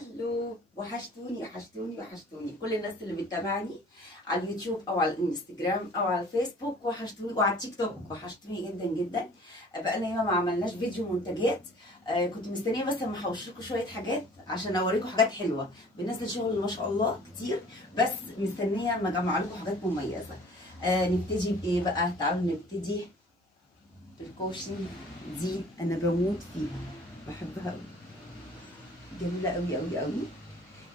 هلو، وحشتوني وحشتوني وحشتوني كل الناس اللي بتتابعني على اليوتيوب او على الانستجرام او على الفيسبوك، وحشتوني، وعلى التيك توك وحشتوني جدا جدا. بقالنا ياما ما عملناش فيديو منتجات. كنت مستنيه بس اما احوش لكم شويه حاجات عشان اوريكم حاجات حلوه. بننزل شغل ما شاء الله كتير، بس مستنيه اما اجمع لكم حاجات مميزه. نبتدي بايه بقى؟ تعالوا نبتدي بالكوشن دي. انا بموت فيها، بحبها قوي، جميله قوي قوي قوي.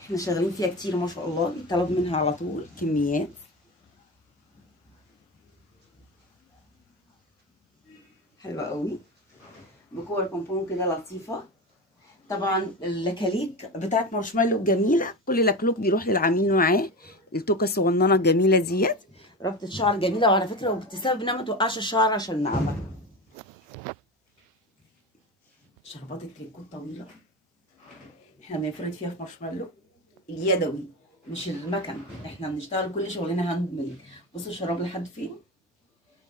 احنا شغالين فيها كتير ما شاء الله، بيطلب منها على طول كميات. حلوه قوي، بكور بونبون كده لطيفه. طبعا اللكاليك بتاعت مارشميلو جميله، كل لكلوك بيروح للعميل معاه. التوكه الصغننه الجميله ديت ربطه شعر جميله، وعلى فكره وبتسبب انها ما توقعش الشعر عشان ناعمه. شربات التريكو الطويله احنا بنفرد فيها في مارشميلو اليدوي مش المكن، احنا بنشتغل كل شغلنا هاند ميد. بصوا الشراب لحد فين،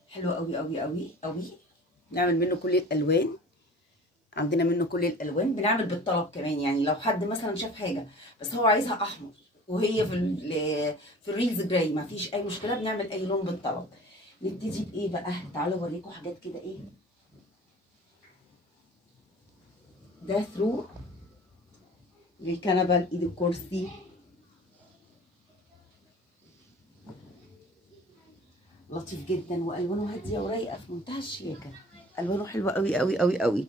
حلو قوي قوي قوي قوي. نعمل منه كل الالوان، عندنا منه كل الالوان، بنعمل بالطلب كمان. يعني لو حد مثلا شاف حاجه بس هو عايزها احمر وهي في الريلز جراي، ما فيش اي مشكله، بنعمل اي لون بالطلب. نبتدي بايه بقى؟ تعالوا اوريكم حاجات كده. ايه ده؟ ثرو للكنبه، لايد الكرسي، لطيف جدا، والوانه هاديه ورايقه في منتهى الشياكه. الوانه حلوه قوي قوي قوي قوي.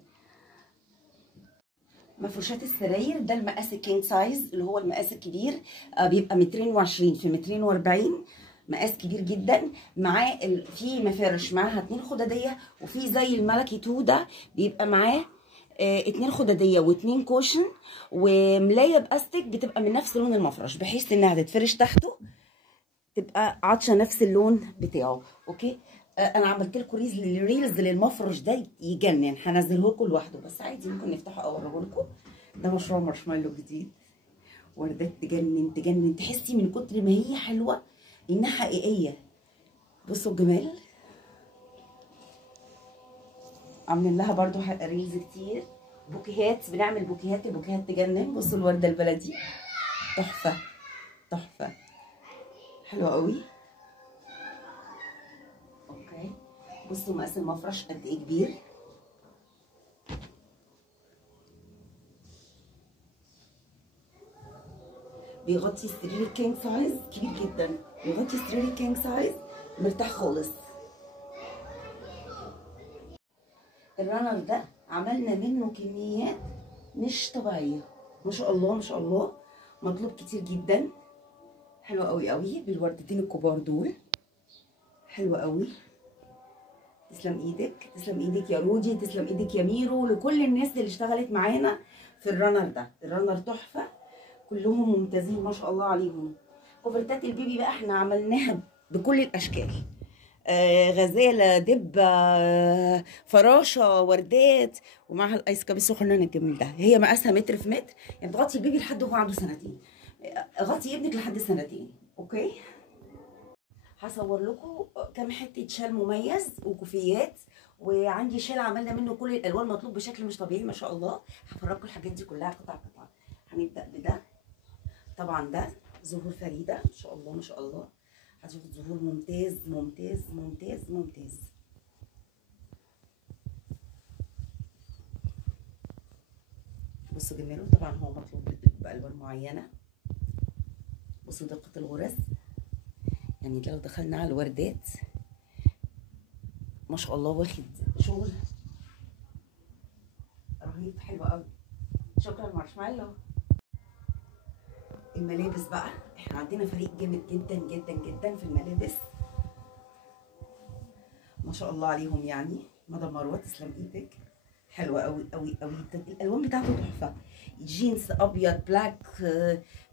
مفروشات السراير ده المقاس الكينج سايز اللي هو المقاس الكبير، بيبقى 220 في 240، مقاس كبير جدا. معاه في مفارش معاها 2 خداديه، وفي زي الملكي 2 ده بيبقى معاه 2 خداديه و2 كوشن وملايه باستك، بتبقى من نفس لون المفرش بحيث انها تتفرش تحته تبقى عطشه نفس اللون بتاعه. اوكي، انا عملت لكم ريلز للمفرش ده يجنن، هنزله لكم لوحده بس عادي ممكن نفتحه اوريه لكم. ده مشروع مارشميلو جديد، وردات تجنن تجنن، تحسي من كتر ما هي حلوه انها حقيقيه. بصوا الجمال، عاملين لها برضو ريلز كتير. بوكيهات، بنعمل بوكيهات، البوكيهات تجنن. بصوا الورده البلدي تحفه تحفه، حلوه قوي. اوكي، بصوا مقاس المفرش قد ايه كبير، بيغطي السرير الكينج سايز، كبير جدا، بيغطي السرير الكينج سايز، مرتاح خالص. الرانر ده عملنا منه كميات مش طبيعيه ما شاء الله ما شاء الله، مطلوب كتير جدا. حلو قوي قوي بالوردتين الكبار دول، حلو قوي. تسلم ايدك، تسلم ايدك يا رودي، تسلم ايدك يا ميرو، لكل الناس اللي اشتغلت معانا في الرانر ده. الرانر تحفه، كلهم ممتازين ما شاء الله عليهم. كوفرتات البيبي بقى احنا عملناها بكل الاشكال، غزاله، دبه، فراشه، وردات، ومعها الايس كاب السخنان الجميل ده. هي مقاسها متر في متر، يعني تغطي البيبي لحد وهو عنده سنتين، غطي ابنك لحد سنتين. اوكي، هصور لكم كام حته شال مميز وكوفيات، وعندي شال عملنا منه كل الالوان، مطلوب بشكل مش طبيعي ما شاء الله. هفرجكم الحاجات دي كلها قطع قطع. هنبدا بده، طبعا ده زهور فريده ما شاء الله ما شاء الله، هتاخد زهور ممتاز ممتاز ممتاز ممتاز. بصوا جماله، طبعا هو مطلوب بالوان معينه. بصوا دقه الغرز، يعني لو دخلنا على الوردات ما شاء الله واخد شغل رهيب، حلو قوي. شكرا مارشميلو. الملابس بقى، احنا عندنا فريق جامد جدا جدا جدا في الملابس ما شاء الله عليهم. يعني مدام مروه تسلم ايدك، حلوه قوي قوي قوي. الالوان بتاعته تحفه، جينز ابيض، بلاك،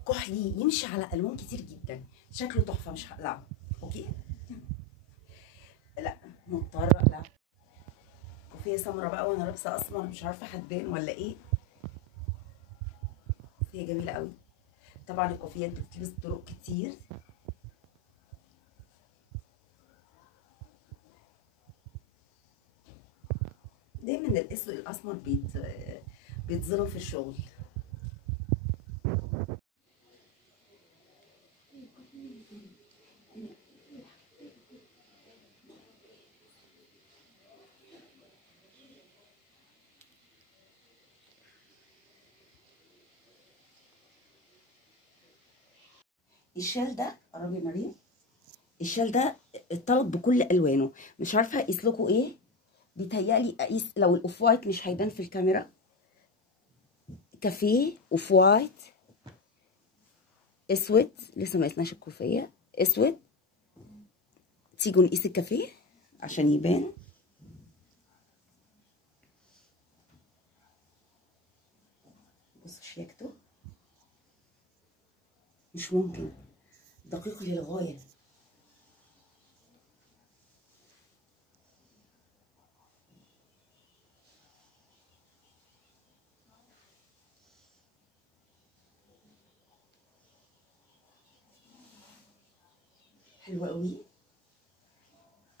كحلي، يمشي على الوان كتير جدا، شكله تحفه مش هقلعه. اوكي، لا مضطره اقلع. كوفيه سمراء بقى وانا لابسه اسمر، مش عارفه هتبان ولا ايه، هي جميله قوي. طبعا الكوفيات بتلبس بطرق كتير، دايما الاسود الاسمر بيتظلم في الشغل. الشال ده قربي يا مريم، الشال ده اتطلب بكل الوانه، مش عارفه اقيس لكم ايه. بيتهيألي اقيس لو الاوف وايت مش هيبان في الكاميرا. كافيه اوف وايت اسود، لسه ما قسناش الكوفيه، اسود. تيجوا نقيس الكافيه عشان يبان. بصوا شياكته، مش ممكن، دقيق للغايه. حلو قوي،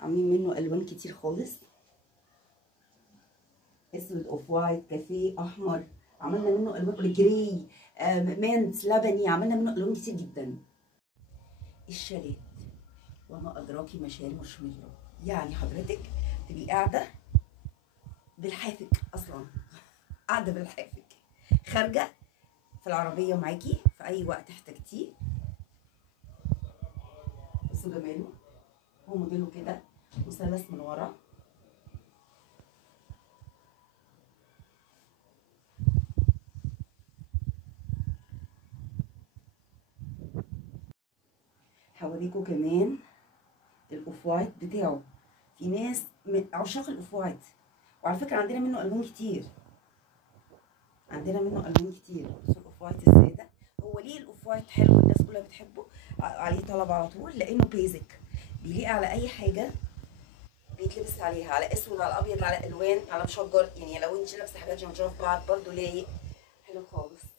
عاملين منه الوان كتير خالص، اسود، اوف وايت، كافيه، احمر، عملنا منه الوان جراي، مانت، لبني، عملنا منه الوان كتير جدا. الشالات وما ادراكي ما شال مارشميلو، يعني حضرتك تبقي قاعده بالحافك، اصلا قاعده بالحافك، خارجه في العربيه معاكي في اي وقت احتجتيه. بصوا جماله، هو موديله كده مثلث من ورا. هوريكم كمان الاوف وايت بتاعه، في ناس من عشاق الاوف وايت، وعلى فكره عندنا منه الوان كتير، عندنا منه الوان كتير. بصوا الاوف وايت الساده، هو ليه الاوف وايت حلو الناس كلها بتحبه، عليه طلب على طول لانه بيزك، بيليق على اي حاجه بيتلبس عليها، على اسود، على ابيض، على الوان، على مشجر، يعني لو انت لابسه حاجات مشجره في بعض برضو لايق، حلو خالص.